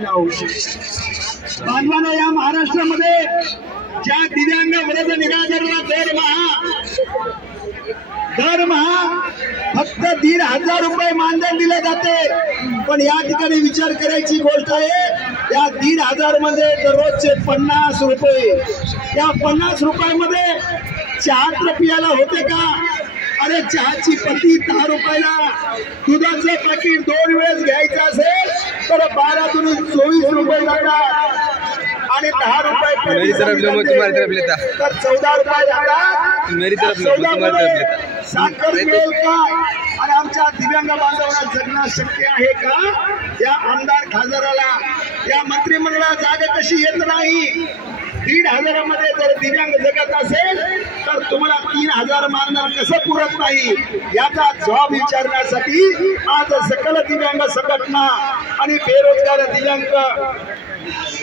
आलेलो आहोत। बांधवांनो, या महाराष्ट्रामध्ये ज्या दिव्यांग वृद्ध निराधारांना दरमहा फक्त 1,500 रुपये मानधन दिले जाते, पण या ठिकाणी विचार करायची गोष्ट आहे, या 1,500 मध्ये दररोजचे 50 रुपये, या 50 रुपयामध्ये चहा पियाला होते का? अरे चहाची पत्ती 10 रुपयाला, दुधाचं पाकिट 2 वेळेस घ्यायचं असेल तर 12 दूनी 24 रुपये जातात आणि 10 रुपये तर 14 रुपये जातात। 14 साखर मिळेल का? आणि आमच्या दिव्यांग बांधवांना जगणं शक्य आहे का? या आमदार खासदाराला, या मंत्रिमंडळाला जागा कशी येत नाही? 1,500 मध्ये जर दिव्यांग जगत असेल तर तुम्हाला 3,000 मानधन कसं पुरत नाही? याचा जबाब विचारण्यासाठी आज सकल दिव्यांग संघटना आणि बेरोजगार दिव्यांग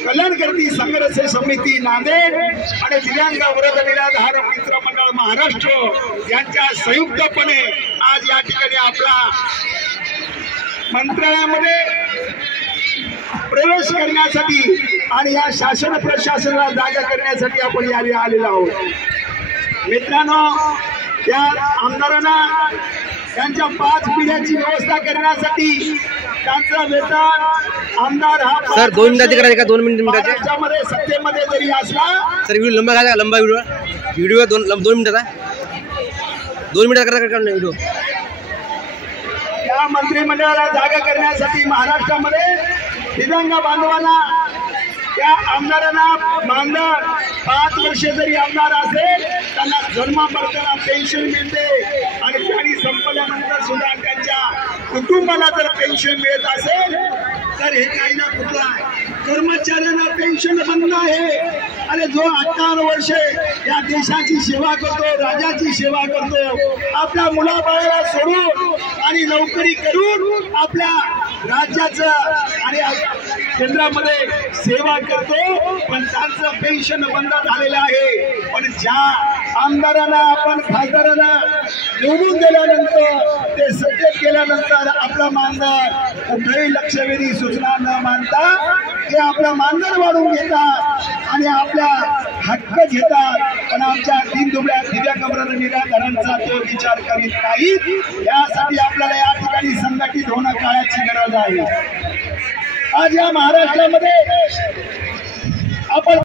कल्याणकर्ती संघर्ष समिती नांदेड आणि दिव्यांग वृद्ध निराधार मित्र मंडळ महाराष्ट्र यांच्या संयुक्तपणे आज या ठिकाणी आपला मंत्रालयामध्ये प्रवेश करण्यासाठी आणि या शासन प्रशासनाला जागा करण्यासाठी आपण यावेळी आलेलो आहोत। मित्रांनो, या आमदारांना त्यांच्या 5 पिढ्यांची व्यवस्था करण्यासाठी त्यांचा वेतन आमदार हा सर 2 मिनिटाचे करायचे का? 2 मिनिटाचे त्याच्यामध्ये सत्तेमध्ये जरी असला सर व्हिडिओ लंबा का? लंबा व्हिडिओ 2 मिनिटाचा 2 मिनिटाचा करा व्हिडिओ। या मंत्रिमंडळाला जागा करण्यासाठी महाराष्ट्रामध्ये दिव्यांग बांधवांना, या आमदारांना मानधन 5 वर्ष जरी आमदार असेल त्यांना जन्मापर्यंत पेन्शन मिळते आणि त्यांनी संपल्यानंतर सुद्धा त्यांच्या कुटुंबाला जर पेन्शन मिळत असेल तर हे कायदा कुठला आहे? कर्मचाऱ्यांना पेन्शन बंद आहे। आणि जो 58 वर्षे या देशाची सेवा करतो, राज्याची सेवा करतो, आपल्या मुलाबाळाला सोडून आणि नोकरी करून आपल्या राज्याचं आणि केंद्रामध्ये सेवा करतो, पण त्यांचं पेन्शन बंद झालेलं आहे। पण ज्या आमदारांना आपण खासदारांना निवडून दिल्यानंतर, ते सत्तेत गेल्यानंतर आपलं मानधन कुठेही लक्षवेधी सूचना न मानता ते आपलं मानधन वाढवून घेतात आणि आपल्या हक्क घेतात, पण आमच्या दीनदुबळ्या दिव्यांग वृद्ध निराधारांचा तो विचार करीत नाहीत। यासाठी आपल्याला या ठिकाणी संघटित होणं काळाची गरज आहे। आज या महाराष्ट्रामध्ये आपण